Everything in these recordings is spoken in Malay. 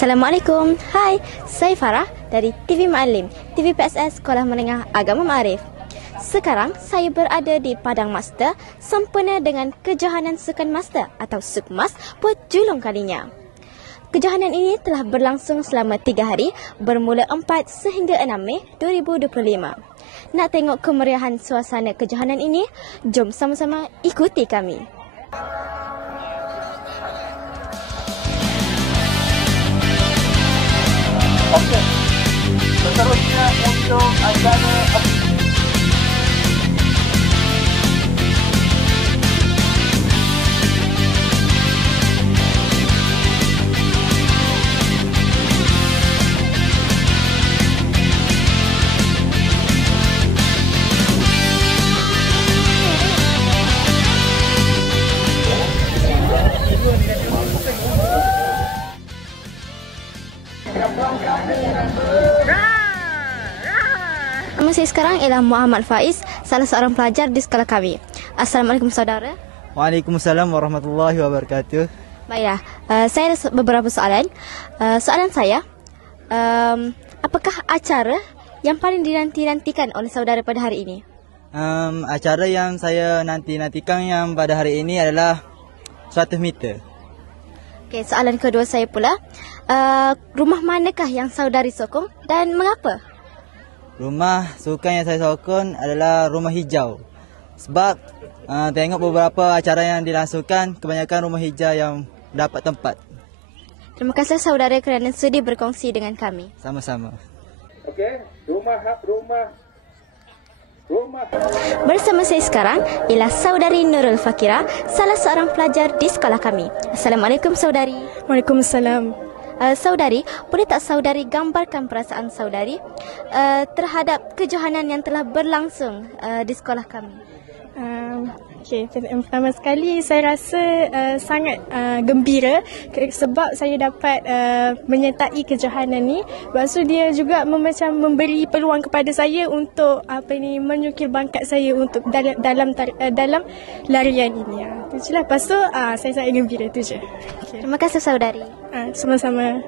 Assalamualaikum. Hai, saya Farah dari TV Ma'alim, TV PSS Sekolah Menengah Agama Ma'arif. Sekarang saya berada di Padang Master sempena dengan Kejohanan Sukan Master atau Sukmas berjulung kalinya. Kejohanan ini telah berlangsung selama 3 hari bermula 4 sehingga 6 Mei 2025. Nak tengok kemeriahan suasana kejohanan ini? Jom sama-sama ikuti kami. Okey. Seterusnya untuk agama Nama saya sekarang ialah Muhammad Faiz, salah seorang pelajar di sekolah kami. Assalamualaikum saudara. Waalaikumsalam warahmatullahi wabarakatuh. Baiklah, saya ada beberapa soalan. Soalan saya, apakah acara yang paling dinanti-nantikan oleh saudara pada hari ini? Acara yang saya nantikan yang pada hari ini adalah 100 meter. Okey, soalan kedua saya pula, rumah manakah yang saudari sokong dan mengapa? Rumah sukan yang saya sokong adalah rumah hijau. Sebab tengok beberapa acara yang dilangsungkan, kebanyakan rumah hijau yang dapat tempat. Terima kasih saudara kerana sudi berkongsi dengan kami. Sama-sama. Okey, rumah. Bersama saya sekarang ialah saudari Nurul Fakira, salah seorang pelajar di sekolah kami. Assalamualaikum saudari. Waalaikumsalam. Saudari, boleh tak saudari gambarkan perasaan saudari terhadap kejohanan yang telah berlangsung di sekolah kami? Pertama sekali saya rasa sangat gembira sebab saya dapat menyertai kejohanan ni. Lepas tu dia juga memberi peluang kepada saya untuk menyukir bakat saya untuk dalam larian ini. Itu je lah. Lepas tu saya sangat gembira, tu je. Okay. Terima kasih saudari. Sama-sama.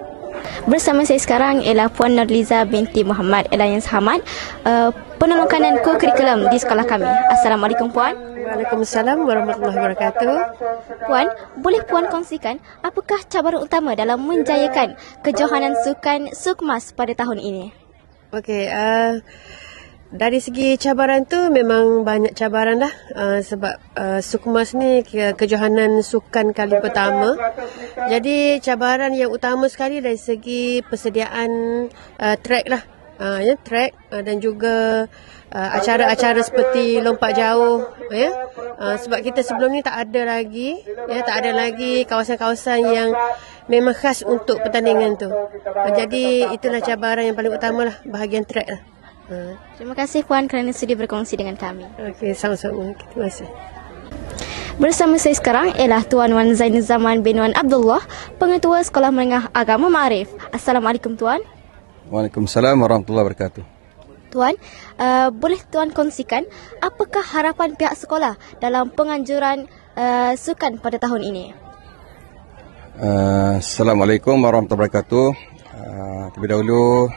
Bersama saya sekarang ialah Puan Nurliza binti Muhammad Elias Hamad, penolong kanan co-curriculum di sekolah kami. Assalamualaikum Puan. Waalaikumsalam warahmatullahi wabarakatuh. Puan, boleh Puan kongsikan apakah cabaran utama dalam menjayakan kejohanan sukan Sukmas pada tahun ini? Okey, dari segi cabaran tu memang banyak cabaran dah, sebab Sukmas ni kejohanan sukan kali pertama. Jadi cabaran yang utama sekali dari segi persediaan track lah, track dan juga acara-acara seperti lompat jauh, sebab kita sebelum ni tak ada lagi kawasan-kawasan yang memang khas untuk pertandingan tu. Jadi itulah cabaran yang paling utama lah, bahagian track lah. Terima kasih Puan kerana sudi berkongsi dengan kami. Okey, sama-sama. Terima kasih. Bersama saya sekarang ialah Tuan Wan Zainul Zaman bin Wan Abdullah, Pengetua Sekolah Menengah Agama Ma'arif. Assalamualaikum Tuan. Waalaikumsalam warahmatullahi wabarakatuh. Tuan, boleh Tuan kongsikan apakah harapan pihak sekolah dalam penganjuran sukan pada tahun ini? Assalamualaikum warahmatullahi wabarakatuh. Terlebih dahulu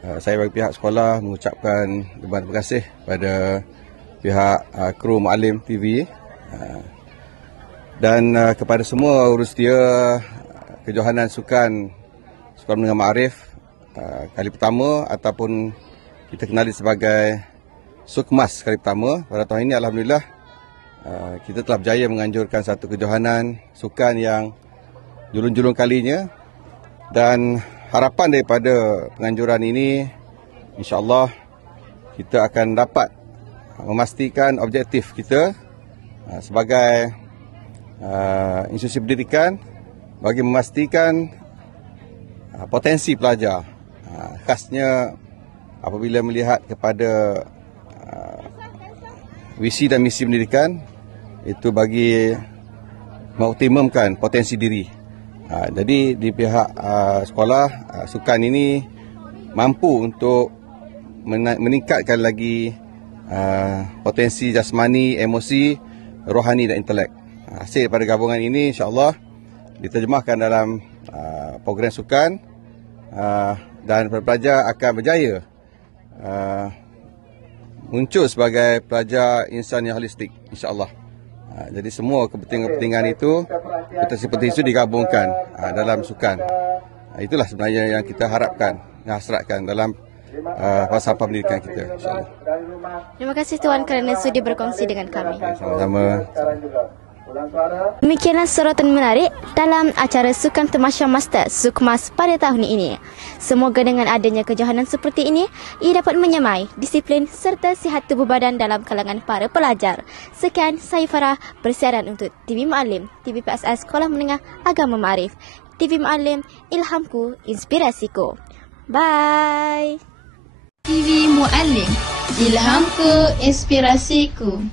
saya bagi pihak sekolah mengucapkan ribuan terima kasih pada pihak kru Ma'alim TV dan kepada semua urus dia kejohanan sukan Sekolah Menengah Ma'arif kali pertama ataupun kita kenali sebagai Sukmas kali pertama. Pada tahun ini alhamdulillah kita telah berjaya menganjurkan satu kejohanan sukan yang julung-julung kalinya, dan harapan daripada penganjuran ini, insya-Allah kita akan dapat memastikan objektif kita sebagai institusi pendidikan bagi memastikan potensi pelajar. Khasnya apabila melihat kepada visi dan misi pendidikan, itu bagi mengoptimumkan potensi diri. Jadi di pihak sekolah, sukan ini mampu untuk meningkatkan lagi potensi jasmani, emosi, rohani dan intelek. Hasil daripada gabungan ini insya-Allah diterjemahkan dalam program sukan dan pelajar akan berjaya muncul sebagai pelajar insan yang holistik, insya-Allah. Jadi semua kepentingan-kepentingan itu, potensi-potensi itu digabungkan dalam sukan. Itulah sebenarnya yang kita harapkan, yang hasratkan dalam falsafah pendidikan kita, insya-Allah. Terima kasih Tuan kerana sudi berkongsi dengan kami. Sama-sama. Demikianlah sorotan menarik dalam acara Sukan Tamasya Master Sukmas pada tahun ini. Semoga dengan adanya kejohanan seperti ini, ia dapat menyamai disiplin serta sihat tubuh badan dalam kalangan para pelajar. Sekian, saya Farah bersiaran untuk TV Muallim, TV PSS Sekolah Menengah Agama Ma'arif. TV Muallim, ilhamku, inspirasiku. Bye. TV Muallim, ilhamku, inspirasiku.